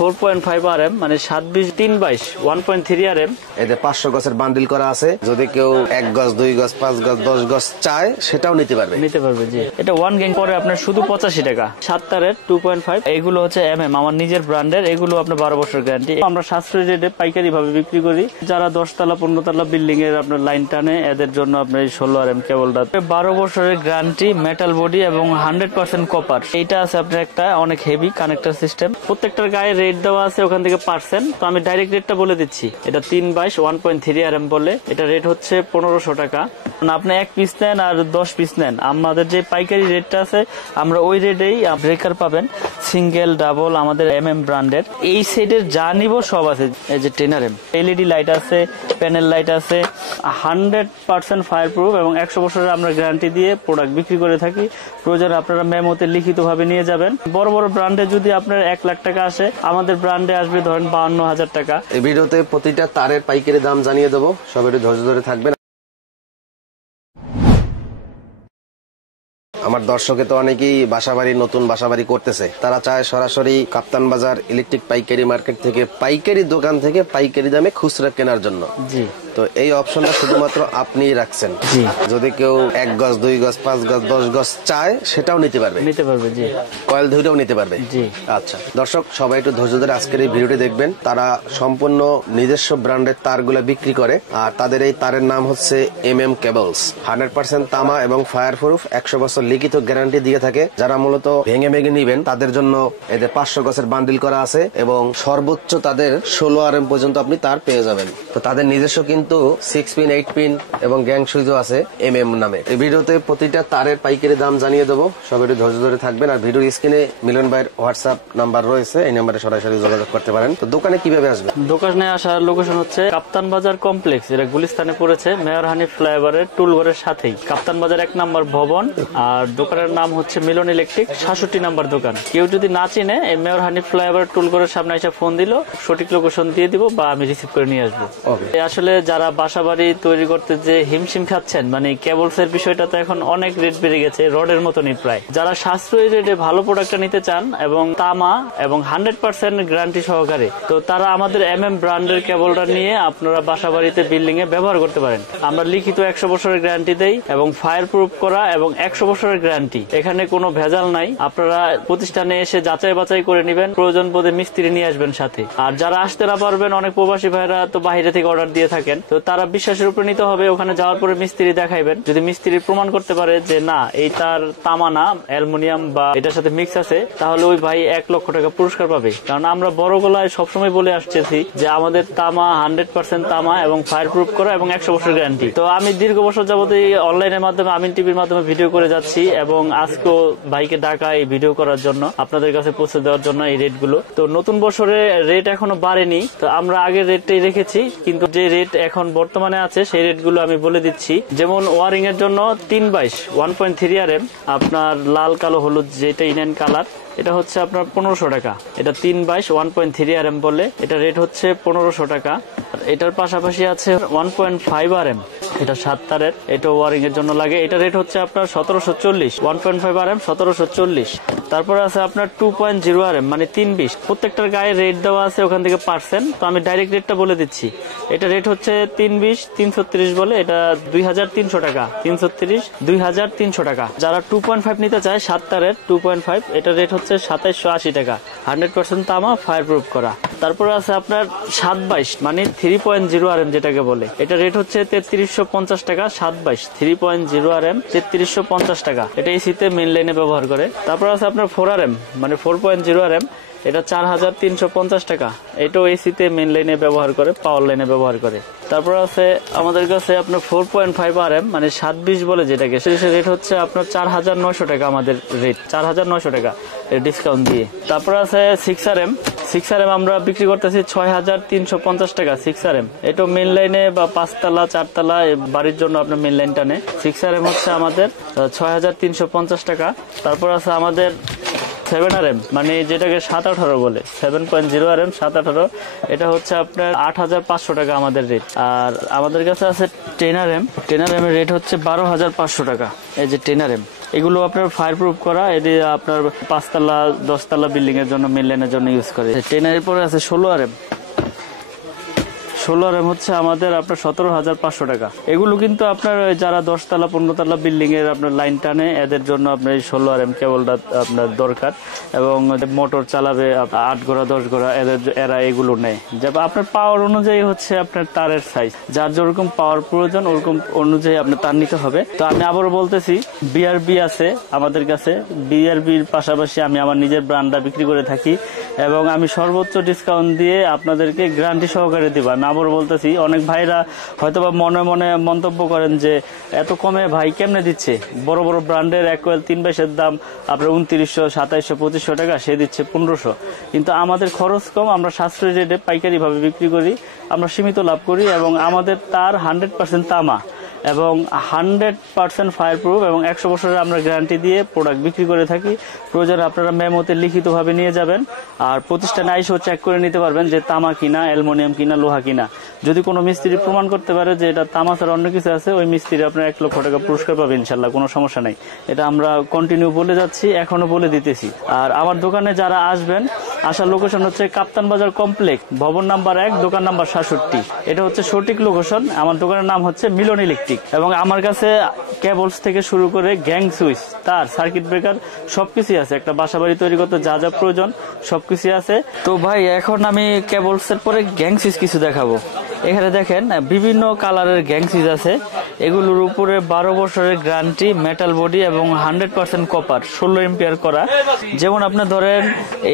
4.5 RM মানে 7-20 3-22 1.3 RM। এতে 500 গজের বান্ডিল করা আছে, যদি কেউ 1 গজ 2 গজ 5 গজ 10 গজ চায় সেটাও নিতে পারবে জি। এটা 1 গ্যাং পরে আপনার শুধু 85 টাকা। 7 তারের 2.5, এগুলো হচ্ছে MM আমার নিজের ব্র্যান্ডের, এগুলো আপনার 12 বছর গ্যারান্টি। আমরা সাশ্রয়ী রেটে পাইকারি ভাবে বিক্রি করি। যারা 10 তলা 15 তলা বিল্ডিং এর আপনার লাইন টানে এদের জন্য আপনার 16 RM কেবলটা 12 বছরের গ্যারান্টি, মেটাল বডি এবং 100% কপার। এইটা আছে আপনার একটা অনেক হেভি কানেক্টর সিস্টেম। প্রত্যেকটার গায়ে রেট দেওয়া আছে ওখান থেকে পার্সেন্ট, তো আমি ডাইরেক্ট রেটটা বলে দিচ্ছি। এটা 3-22 1.3 RM বলে, এটা রেট হচ্ছে 1500 টাকা। আপনি 1 পিস নেন আর 10 পিস নেন, আমাদের যে পাইকারি রেটটা আছে আমরা ওই রেটেই ব্রেকার পাবেন, সিঙ্গেল ডাবল আমাদের MM ব্র্যান্ডের। এই সেটের যা নিব সব আছে। এই যে 10 RM LED লাইট আছে, প্যানেল লাইট আছে, 100% ফায়ার প্রুফ এবং 100 বছরের আমরা গ্যারান্টি দিয়ে প্রোডাক্ট বিক্রি করে থাকি। প্রয়োজন আপনারা মেমোতে লিখিত ভাবে নিয়ে যাবেন। বড় বড় ব্র্যান্ডে যদি আপনার 1 লাখ টাকা আসে, আমাদের ব্র্যান্ডে আসবে ধরেন 52,000 টাকা। এই ভিডিওতে প্রতিটা তারের পাইকারি দাম জানিয়ে দেবো, সবাই একটু ধৈর্য ধরে থাকবেন। আমার দর্শকে তো অনেকেই বাসাবাড়ি নতুন বাসাবাড়ি করতেছে, তারা চায় সরাসরি কাপ্তান বাজার ইলেকট্রিক পাইকারি মার্কেট থেকে পাইকারি দোকান থেকে পাইকারি দামে খুচরা কেনার জন্য। জি, তো এই অপশনটা শুধুমাত্র আপনিই রাখছেন। যদি কেউ 1 গজ 2 গজ 5 গজ 10 গজ চায় সেটাও নিতে পারবে। জি, কয়েল ধরেও নিতে পারবে। জি। আচ্ছা দর্শক, সবাই একটু ধৈর্য ধরে আজকের এই ভিডিওটি দেখবেন। তারা সম্পূর্ণ নিজস্ব ব্র্যান্ডের তারগুলা বিক্রি করে, আর তাদের এই তারের নাম হচ্ছে MM কেবলস। 100% তামা এবং ফায়ার প্রুফ, 100 বছর লিখিত গ্যারান্টি দিয়ে থাকে। যারা মূলত ভেঙে ভেঙে নিবেন তাদের জন্য এদের 500 গজের বান্ডিল করা আছে এবং সর্বোচ্চ তাদের 16 RM পর্যন্ত আপনি তার পেয়ে যাবেন। তো তাদের নিজস্ব কিন্তু 6 পিন 8 পিন এবং গ্যাং সুইচও আছে MM নামে। এই ভিডিওতে প্রতিটা তারের পাইকারি দাম জানিয়ে দেবো, সবাই একটু ধৈর্য ধরে থাকবেন। আর ভিডিওর স্ক্রিনে মিলন ভাইয়ের হোয়াটসঅ্যাপ নাম্বার রয়েছে, এই নাম্বারে সরাসরি যোগাযোগ করতে পারেন। তো দোকানে কিভাবে আসবেন? দোকানে আসার লোকেশন হচ্ছে কাপ্তান বাজার কমপ্লেক্স, এটা গুলিস্তানে পড়েছে, মেয়র হানিফ ফ্লাইওভারের টুলঘরের সাথেই কাপ্তান বাজার 1 নম্বর ভবন। আর দোকানের নাম হচ্ছে মিলন ইলেকট্রিক, 66 নম্বর দোকান। কেউ যদি না চিনে এই মেয়র হানিফ ফ্লাইওভার টুলঘরের সামনে এসে ফোন দিল, সঠিক লোকেশন দিয়ে দিব বা আমি রিসিভ করে নিয়ে আসবো। আসলে যারা বাসা বাড়ি তৈরি করতে যে হিমশিম খাচ্ছেন, মানে কেবলস এর বিষয়টা তো এখন অনেক রেট বেড়ে গেছে, রডের মতনই প্রায়। যারা সাশ্রয়ী রেটে ভালো প্রোডাক্টটা নিতে চান এবং তামা এবং 100% গ্যারান্টি সহকারে, তো তারা আমাদের MM ব্র্যান্ডের কেবলটা নিয়ে আপনারা বাসা বাড়িতে বিল্ডিং এ ব্যবহার করতে পারেন। আমরা লিখিত 100 বছরের গ্যারান্টি দেই এবং ফায়ার প্রুফ করা এবং 100 বছরের গ্যারান্টি, এখানে কোনো ভেজাল নাই। আপনারা প্রতিষ্ঠানে এসে যাচাই বাছাই করে নেবেন, প্রয়োজন বোধে মিস্ত্রি নিয়ে আসবেন সাথে। আর যারা আসতে না পারবেন, অনেক প্রবাসী ভাইরা তো বাইরে থেকে অর্ডার দিয়ে থাকেন, তো তারা বিশ্বাসের উপর নিতে হবে। ওখানে যাওয়ার পরে মিস্ত্রি দেখাইবেন, যদি মিস্ত্রি প্রমাণ করতে পারে যে না এই তার তামা না অ্যালুমিনিয়াম বা এটার সাথে মিক্স আছে, তাহলে ওই ভাই 1 লক্ষ টাকা পুরস্কার পাবে। কারণ আমরা বড় গলায় সবসময় বলে আসতেছি যে আমাদের তামা 100% তামা এবং ফায়ার প্রুফ করা এবং 100 বছর গ্যারান্টি। তো আমি দীর্ঘ বছর যাবত এই অনলাইনের মাধ্যমে আমিন টিভির মাধ্যমে ভিডিও করে যাচ্ছি এবং আজকেও ভাইকে ডাকা এই ভিডিও করার জন্য, আপনাদের কাছে পৌঁছে দেওয়ার জন্য এই রেট গুলো। তো নতুন বছরে রেট এখনো বাড়েনি, তো আমরা আগের রেটটাই রেখেছি, কিন্তু যে রেট এখন বর্তমানে আছে সেই রেট গুলো আমি বলে দিচ্ছি। যেমন ওয়ারিং এর জন্য 3-22 1.3 RM আপনার লাল কালো হলুদ যেটা ইন্ডিয়ান কালার, এটা হচ্ছে আপনার 1500 টাকা। এটা 3-22 1.3 RM বলে, এটা রেট হচ্ছে 1500 টাকা। এটার পাশাপাশি আছে 1.5 RM, এটা 7 তারের, এটা ওয়ারিং এর জন্য লাগে, এটা রেট হচ্ছে আপনার 1740। 1.5 RM 1740। তারপরে আছে আপনার 2.0 RM মানে 320। প্রত্যেকটার গায়ে রেট দেওয়া আছে ওখান থেকে পার্সেন্ট, তো আমি ডাইরেক্ট রেটটা বলে দিচ্ছি। এটা রেট হচ্ছে 320 330 বলে, এটা 2300 টাকা। 330 2300 টাকা। যারা 2.5 নিতে চায় 7 তারের 2.5, এটা রেট হচ্ছে 2780 টাকা। 100% তামা ফায়ার প্রুফ করা। তারপরে আছে আপনার 7-22 মানে 3.0 RM যেটাকে বলে, এটা রেট হচ্ছে 3350 টাকা। 7-22 3.0 RM 3350 টাকা। এটা এসিতে মেইন লাইনে ব্যবহার করে। তারপর আছে আপনার 4 RM মানে 4.0 RM, এটা 4350 টাকা। এটাও এসিতে মেইন লাইনে ব্যবহার করে, পাওয়ার লাইনে ব্যবহার করে। তারপর আছে আমাদের কাছে আপনার 4.5 RM মানে 720 বলে যেটাকে, সেটা রেট হচ্ছে আপনার 4900 টাকা। আমাদের রেট 4900 টাকা ডিসকাউন্ট দিয়ে। তারপর আছে 6 RM। 6 RM আমরা বিক্রি করতেছি 6350 টাকা। 6 RM এটা মেইন লাইনে বা 5 তলা 4 তলা বাড়ির জন্য আপনার মেইন লাইন টানে। 6 RM হচ্ছে আমাদের 6350 টাকা। তারপর আছে আমাদের 7 RM মানে যেটাকে 718 বলে, 7.0 RM 718, এটা হচ্ছে আপনার 8500 টাকা আমাদের রেট। আর আমাদের কাছে আছে 10 RM। 10 RM এর রেট হচ্ছে 12500 টাকা। এই যে 10 RM এগুলো আপনার ফায়ার প্রুফ করা, এটি আপনার 5 তলা 10 তলা বিল্ডিং এর জন্য মেন লাইনের জন্য ইউজ করে। 10 এর পরে আছে 16RM। 16RM হচ্ছে আমাদের আপনার 17,500 টাকা। এগুলো কিন্তু আপনার যারা 10 তলা 15 তলা বিল্ডিং এর আপনার লাইন টানে এদের জন্য আপনার এই 16RM কেবলটা আপনার দরকার, এবং মোটর চালাবে 8 ঘোড়া 10 ঘোড়া এরা এগুলো নেয়। যেমন আপনার পাওয়ার অনুযায়ী হচ্ছে আপনার তারের সাইজ, যার যেরকম পাওয়ার প্রয়োজন ওরকম অনুযায়ী আপনার তার নিতে হবে। তো আমি আবারও বলতেছি, বিআরবি আছে আমাদের কাছে। বিআরবির পাশাপাশি আমি আমার নিজের ব্র্যান্ডটা বিক্রি করে থাকি, এবং আমি সর্বোচ্চ ডিসকাউন্ট দিয়ে আপনাদেরকে গ্যারান্টি সহকারে দিব। আমি আবারও বলতেছি, অনেক ভাইরা হয়তোবা মনে মনে মন্তব্য করেন যে এত কমে ভাই কেমনে দিচ্ছে, বড় বড় ব্র্যান্ডের 1 কোয়েল 3 বাইশের দাম আপনার 2900 2700 2500 টাকা, সে দিচ্ছে 1500। কিন্তু আমাদের খরচ কম, আমরা সাশ্রয়ী রেটে পাইকারি ভাবে বিক্রি করি, আমরা সীমিত লাভ করি, এবং আমাদের তার 100% তামা এবং 100% ফায়ার প্রুফ এবং 100 বছরের আমরা গ্যারান্টি দিয়ে প্রোডাক্ট বিক্রি করে থাকি। প্রয়োজনে আপনারা মেমোতে লিখিতভাবে নিয়ে যাবেন, আর প্রতিষ্ঠানে আইসেও চেক করে নিতে পারবেন যে তামা কিনা, অ্যালুমিনিয়াম কিনা, লোহা কিনা। যদি কোনো মিস্ত্রি প্রমাণ করতে পারে যে এটা তামা ছাড়া অন্য কিছু আছে, ওই মিস্ত্রি আপনার 1 লক্ষ টাকা পুরস্কার পাবে ইনশাল্লাহ, কোনো সমস্যা নাই। এটা আমরা কন্টিনিউ বলে যাচ্ছি, এখনো বলে দিতেছি। আর আমার দোকানে যারা আসবেন, আসার লোকেশন হচ্ছে কাপ্তান বাজার কমপ্লেক্স, ভবন নাম্বার 1, দোকান নাম্বার 67। এটা হচ্ছে সঠিক লোকেশন। আমার দোকানের নাম হচ্ছে মিলন ইলেকট্রিক, এবং আমার কাছে কেবলস থেকে শুরু করে গ্যাং সুইচ, তার, সার্কিট ব্রেকার সবকিছু আছে। একটা বাসাবাড়ি তৈরি করতে যা যা প্রয়োজন সবকিছু আছে। তো ভাই এখন আমি কেবলস এর পরে গ্যাং সুইচ কিছু দেখাবো। এখানে দেখেন বিভিন্ন কালারের গ্যাং সুইচ আছে। এগুলোর উপরে 12 বছরের গ্যারান্টি, মেটাল বডি এবং 100% কপার, 16 এম্পিয়ার করা। যেমন আপনি ধরেন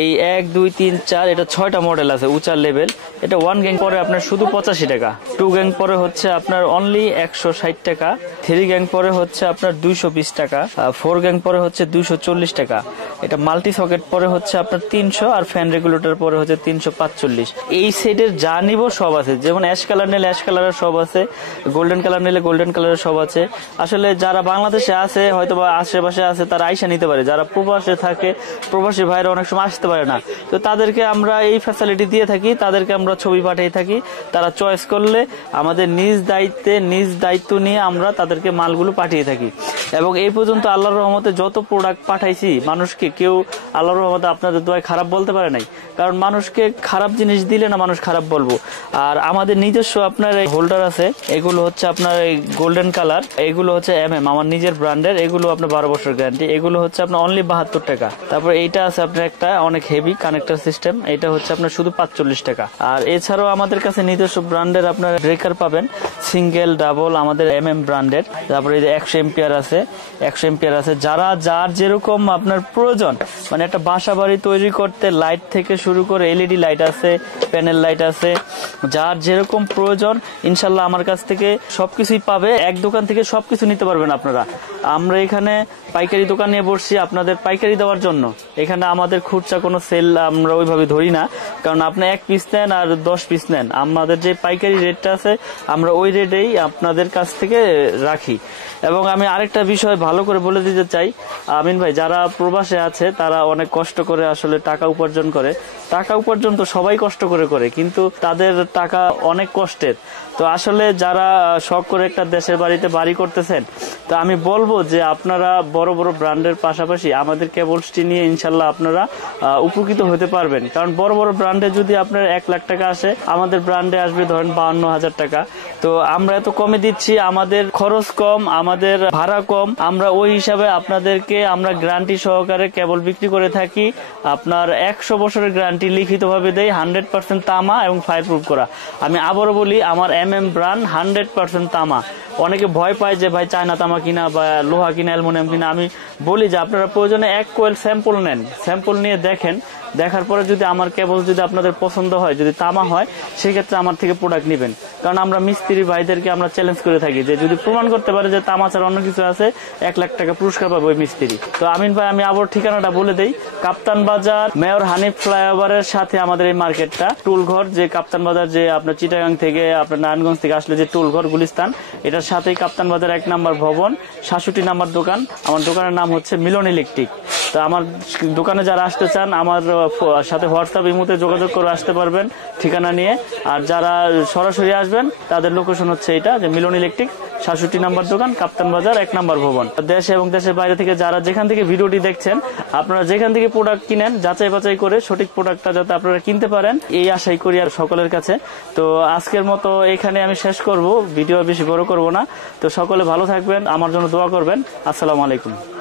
এই 1 2 3 4 এটা 6টা মডেল আছে উঁচা লেভেল। এটা 1 গ্যাং পরে আপনার শুধু 85 টাকা, 2 গ্যাং পরে হচ্ছে আপনার অনলি 160 টাকা, 3 গ্যাং পরে হচ্ছে আপনার 220 টাকা, 4 গ্যাং পরে হচ্ছে 240 টাকা। এটা মাল্টি সকেট পরে হচ্ছে আপনার 300, আর ফ্যান রেগুলেটর পরে হচ্ছে 345। এই সেটের যা নিব সব আছে। যেমন অ্যাশ কালার নিলে অ্যাশ কালারের সব আছে, গোল্ডেন কালার নিলে গোল্ডেন কালারের সব আছে। আসলে যারা বাংলাদেশে আছে হয়তো বা আশেপাশে আছে তারা আইসা নিতে পারে, যারা প্রবাসে থাকে, প্রবাসী ভাইরা অনেক সময় আসতে পারে না, তো তাদেরকে আমরা এই ফ্যাসিলিটি দিয়ে থাকি। তাদেরকে আমরা ছবি পাঠিয়ে থাকি, তারা চয়েস করলে আমাদের নিজ দায়িত্ব নিয়ে আমরা তাদেরকে মালগুলো পাঠিয়ে থাকি। এবং এই পর্যন্ত আল্লাহর রহমতে যত প্রোডাক্ট পাঠাইছি মানুষকে, কেউ আল্লাহর রহমতে আপনাদের দোয়ায় খারাপ বলতে পারে নাই। কারণ মানুষকে খারাপ জিনিস দিলে না মানুষ খারাপ বলবো। আর আমাদের নিজস্ব আপনার এই হোল্ডার আছে, এগুলো হচ্ছে আপনার এই গোল্ডেন কালার, এগুলো হচ্ছে আমার নিজের ব্র্যান্ডের, এগুলো আপনার 12 বছর গ্যারান্টি। এগুলো হচ্ছে আপনার অনলি 72 টাকা। তারপর এইটা আছে আপনার একটা অনেক হেভি কানেক্টর সিস্টেম, এটা হচ্ছে আপনার শুধু 45 টাকা। আর এছাড়াও আমাদের কাছে নিজস্ব ব্র্যান্ডের আপনার ব্রেকার পাবেন, সিঙ্গেল ডাবল আমাদের ব্র্যান্ডের। তারপরে 100 এম্পিয়ার আছে, 100 এম্পিয়ার আছে। যার যেরকম আপনার প্রয়োজন, মানে একটা বাসা বাড়ি তৈরি করতে লাইট থেকে শুরু করে এলইডি লাইট আছে, প্যানেল লাইট আছে, যার যেরকম প্রয়োজন ইনশাল্লাহ আমার কাছ থেকে সবকিছুই পাবে। এক দোকান থেকে সবকিছু নিতে পারবেন আপনারা। আমরা এখানে পাইকারি দোকান নিয়ে বসছি আপনাদের পাইকারি দেওয়ার জন্য। এখানে আমাদের খুচরা কোনো সেল আমরা ওইভাবে ধরি না, কারণ আপনি 1 পিস নেন আর 10 পিস নেন, আমাদের যে পাইকারি রেটটা আছে আমরা ওই রেটেই আপনাদের কাছ থেকে রাখি। এবং আমি আরেকটা বিষয় ভালো করে বলে দিতে চাই, আমিন ভাই, যারা প্রবাসে আছে তারা অনেক কষ্ট করে আসলে টাকা উপার্জন করে। টাকা উপার্জন তো সবাই কষ্ট করে, কিন্তু তাদের টাকা অনেক কষ্টের। তো আসলে যারা শখ করে একটা দেশের বাড়িতে বাড়ি করতেছেন, তো আমি বলবো যে আপনারা বড় বড় ব্র্যান্ডের পাশাপাশি আমাদের কেবলসটি নিয়ে ইনশাল্লাহ আপনারা উপকৃত হতে পারবেন। কারণ বড় বড় ব্র্যান্ডে যদি আপনার 1 লাখ টাকা আসে, আমাদের ব্র্যান্ডে আসবে ধরেন 52,000 টাকা। তো আমরা এত কমে দিচ্ছি, আমাদের খরচ কম, আমাদের ভাড়া কম, আমরা ওই হিসাবে আপনাদেরকে আমরা গ্যারান্টি সহকারে কেবল বিক্রি করে থাকি। আপনার 100 বছরের গ্যারান্টি লিখিতভাবে দেয়, 100% তামা এবং ফায়ার প্রুফ করা। আমি আবারও বলি, আমার ব্র্যান্ড 100% তামা। অনেকে ভয় পায় যে ভাই চায়না তামা কিনা বা লোহা কিনা, অ্যালুমিনিয়াম কিনা। আমি বলি যে আপনারা প্রয়োজনে 1 কোয়েল স্যাম্পল নেন, স্যাম্পল নিয়ে দেখেন, দেখার পরে যদি আমার কেবল যদি আপনাদের পছন্দ হয়, যদি তামা হয়, সেক্ষেত্রে আমার থেকে প্রোডাক্ট নেবেন। কারণ আমরা মিস্ত্রি ভাইদেরকে আমরা চ্যালেঞ্জ করে থাকি যে যদি প্রমাণ করতে পারে যে তামা ছাড়া অন্য কিছু আছে, 1 লাখ টাকা পুরস্কার পাবে ওই মিস্ত্রি। তো আমিন ভাই, আমি আবার ঠিকানাটা বলে দেই, কাপ্তান বাজার মেয়র হানিফ ফ্লাইওভারের সাথে আমাদের এই মার্কেটটা। টুলঘর, যে কাপ্তান বাজার যে আপনার চিটাগাং থেকে আপনার নারায়ণগঞ্জ থেকে আসলে যে টুলঘর গুলিস্তান, এটার সাথেই কাপ্তান বাজার 1 নম্বর ভবন, 67 নম্বর দোকান। আমার দোকানের নাম হচ্ছে মিলন ইলেকট্রিক। তো আমার দোকানে যারা আসতে চান আমার সাথে হোয়াটসঅ্যাপ ইমোতে যোগাযোগ করে আসতে পারবেন ঠিকানা নিয়ে। আর যারা সরাসরি আসবেন তাদের লোকেশন হচ্ছে এটা, যে মিলন ইলেকট্রিক 66 নাম্বার দোকান, কাপ্তান বাজার 1 নাম্বার ভবন। দেশ এবং দেশের বাইরে থেকে যারা যেখান থেকে ভিডিওটি দেখছেন, আপনারা যেখান থেকে প্রোডাক্ট কিনেন যাচাই বাছাই করে সঠিক প্রোডাক্টটা যাতে আপনারা কিনতে পারেন, এই আশাই করি আর সকলের কাছে। তো আজকের মতো এখানে আমি শেষ করব, ভিডিও বেশি বড় করব না। তো সকলে ভালো থাকবেন, আমার জন্য দোয়া করবেন। আসসালামু আলাইকুম।